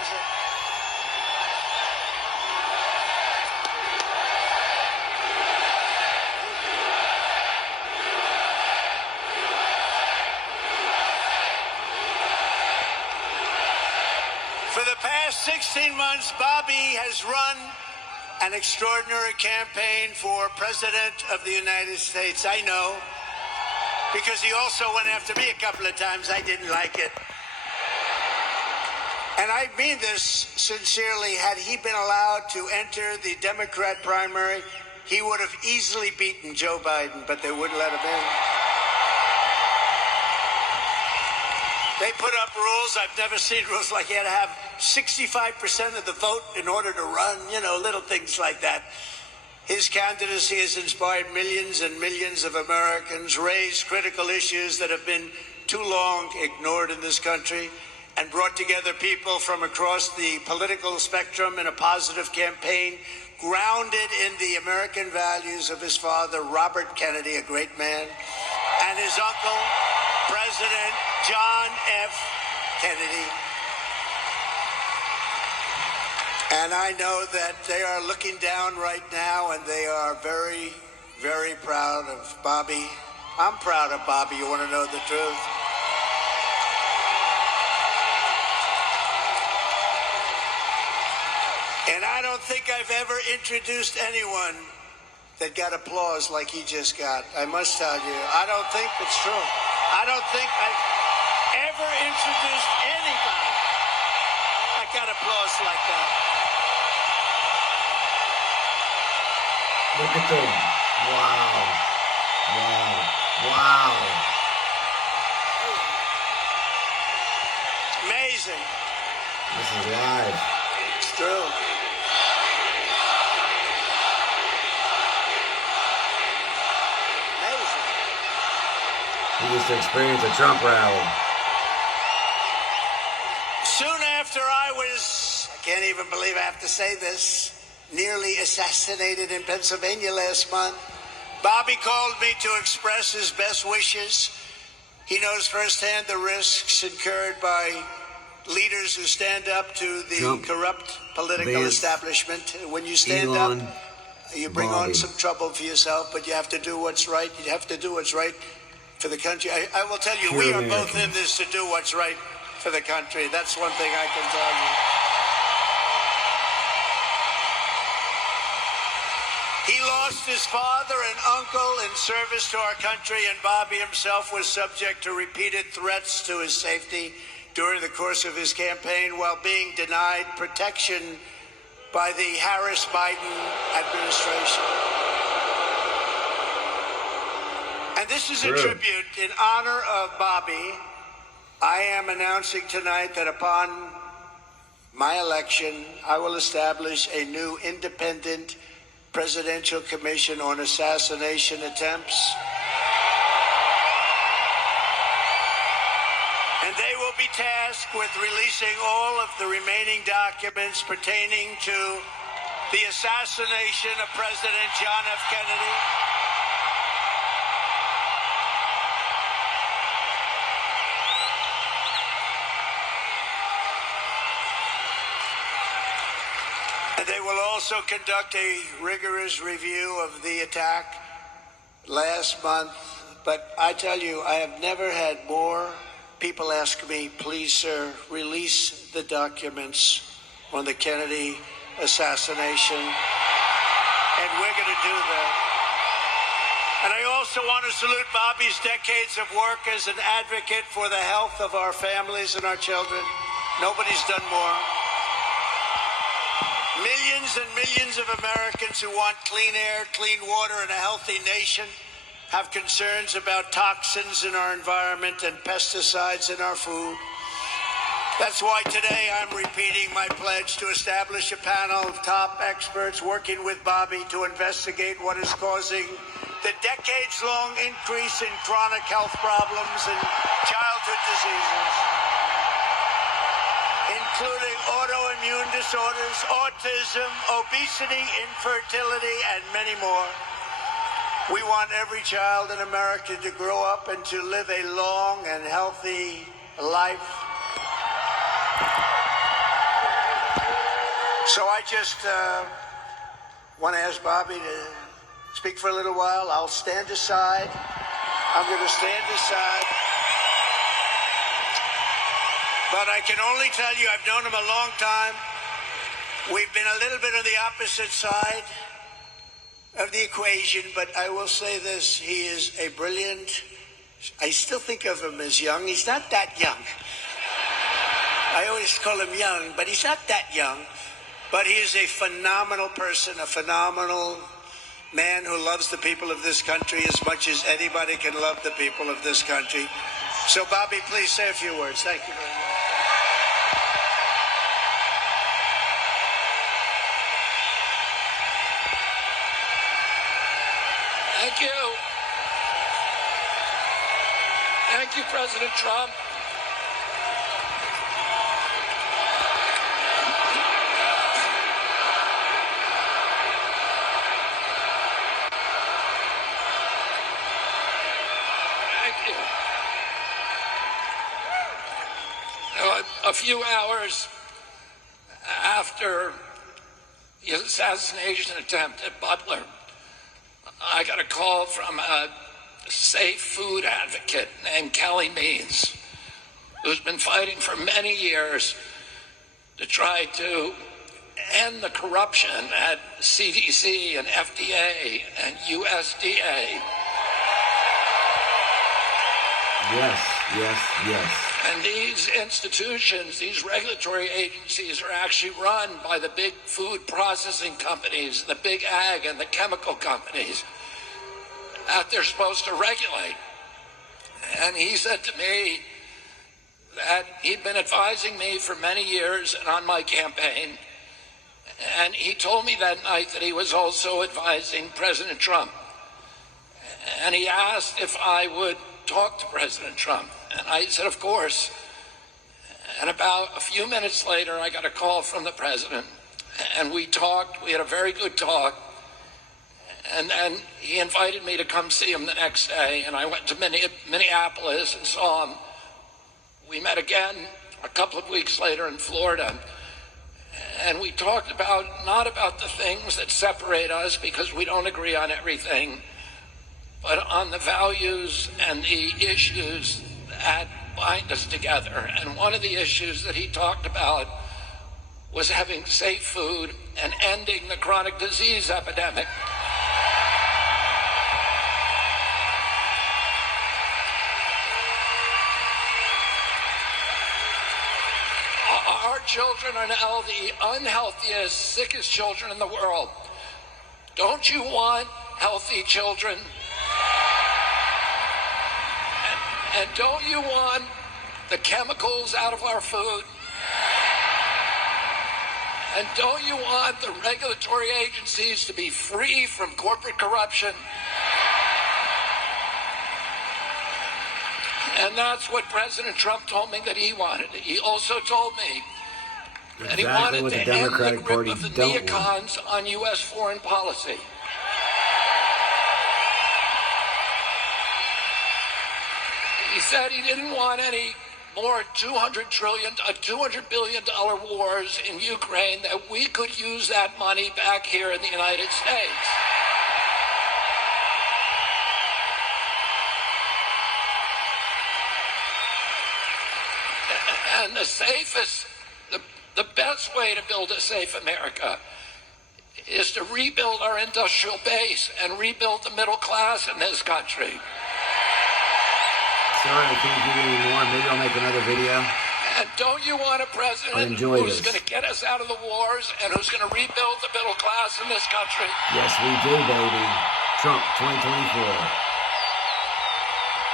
comes in. For the past 16 months, Bobby has run an extraordinary campaign for President of the United States. I know, because he also went after me a couple of times. I didn't like it. And I mean this sincerely. Had he been allowed to enter the Democrat primary, he would have easily beaten Joe Biden, but they wouldn't let him in. They put up rules. I've never seen rules like you had to have 65% of the vote in order to run, little things like that. His candidacy has inspired millions and millions of Americans, raised critical issues that have been too long ignored in this country, and brought together people from across the political spectrum in a positive campaign grounded in the American values of his father, Robert Kennedy, a great man, and his uncle, President John F. Kennedy. And I know that they are looking down right now, and they are very, very proud of Bobby. I'm proud of Bobby, you want to know the truth. And I don't think I've ever introduced anyone that got applause like he just got. I must tell you, I don't think it's true. I don't think I've ever introduced anybody that got applause like that. Look at them. Wow. Wow. Wow. Amazing. This is live. It's true. Amazing. He used to experience a Trump rally. Soon after I can't even believe I have to say this, nearly assassinated in Pennsylvania last month, Bobby called me to express his best wishes. He knows firsthand the risks incurred by leaders who stand up to the Trump, corrupt political Vance, establishment. When you stand Elon, up, you bring Bobby. on some trouble for yourself, but you have to do what's right. You have to do what's right for the country. I will tell you, Pure we are both Americans. in this to do what's right for the country. That's one thing I can tell you. He lost his father and uncle in service to our country, and Bobby himself was subject to repeated threats to his safety during the course of his campaign while being denied protection by the Harris-Biden administration. And this is a True. tribute in honor of Bobby. I am announcing tonight that upon my election, I will establish a new independent Presidential Commission on Assassination Attempts. And they will be tasked with releasing all of the remaining documents pertaining to the assassination of President John F. Kennedy. And they will also conduct a rigorous review of the attack last month. But I tell you, I have never had more people ask me, please, sir, release the documents on the Kennedy assassination. And we're going to do that. And I also want to salute Bobby's decades of work as an advocate for the health of our families and our children. Nobody's done more. Millions and millions of Americans who want clean air, clean water, and a healthy nation have concerns about toxins in our environment and pesticides in our food. That's why today I'm repeating my pledge to establish a panel of top experts working with Bobby to investigate what is causing the decades-long increase in chronic health problems and childhood diseases, including autoimmune disorders, autism, obesity, infertility, and many more. We want every child in America to grow up and to live a long and healthy life. So I just want to ask Bobby to speak for a little while. I'll stand aside. I'm going to stand aside. But I can only tell you, I've known him a long time. We've been a little bit on the opposite side of the equation, but I will say this. He is a brilliant, I still think of him as young. He's not that young. I always call him young, but he's not that young. But he is a phenomenal person, a phenomenal man who loves the people of this country as much as anybody can love the people of this country. So, Bobby, please say a few words. Thank you very much. Thank you. Thank you, President Trump. Thank you. A few hours after the assassination attempt at Butler, I got a call from a safe food advocate named Kelly Means, who's been fighting for many years to try to end the corruption at CDC and FDA and USDA. Yes. And these institutions, these regulatory agencies are actually run by the big food processing companies, the big ag and the chemical companies that they're supposed to regulate. And he said to me that he'd been advising me for many years and on my campaign. And he told me that night that he was also advising President Trump. And he asked if I would talk to President Trump. And I said, of course. And about a few minutes later, I got a call from the president. And we talked. We had a very good talk. And then he invited me to come see him the next day. And I went to Minneapolis and saw him. We met again a couple of weeks later in Florida. And we talked about, not about the things that separate us because we don't agree on everything, but on the values and the issues that bind us together. And one of the issues that he talked about was having safe food and ending the chronic disease epidemic. Our children are now the unhealthiest, sickest children in the world. Don't you want healthy children? And don't you want the chemicals out of our food? And don't you want the regulatory agencies to be free from corporate corruption? And that's what President Trump told me that he wanted. He also told me that he wanted to end the grip of the neocons on U.S. foreign policy. He said he didn't want any more $200 billion wars in Ukraine, that we could use that money back here in the United States. And the safest, the best way to build a safe America is to rebuild our industrial base and rebuild the middle class in this country. Sorry, I can't give you any more. Maybe I'll make another video. And don't you want a president who's going to get us out of the wars and who's going to rebuild the middle class in this country? Yes, we do, baby. Trump 2024.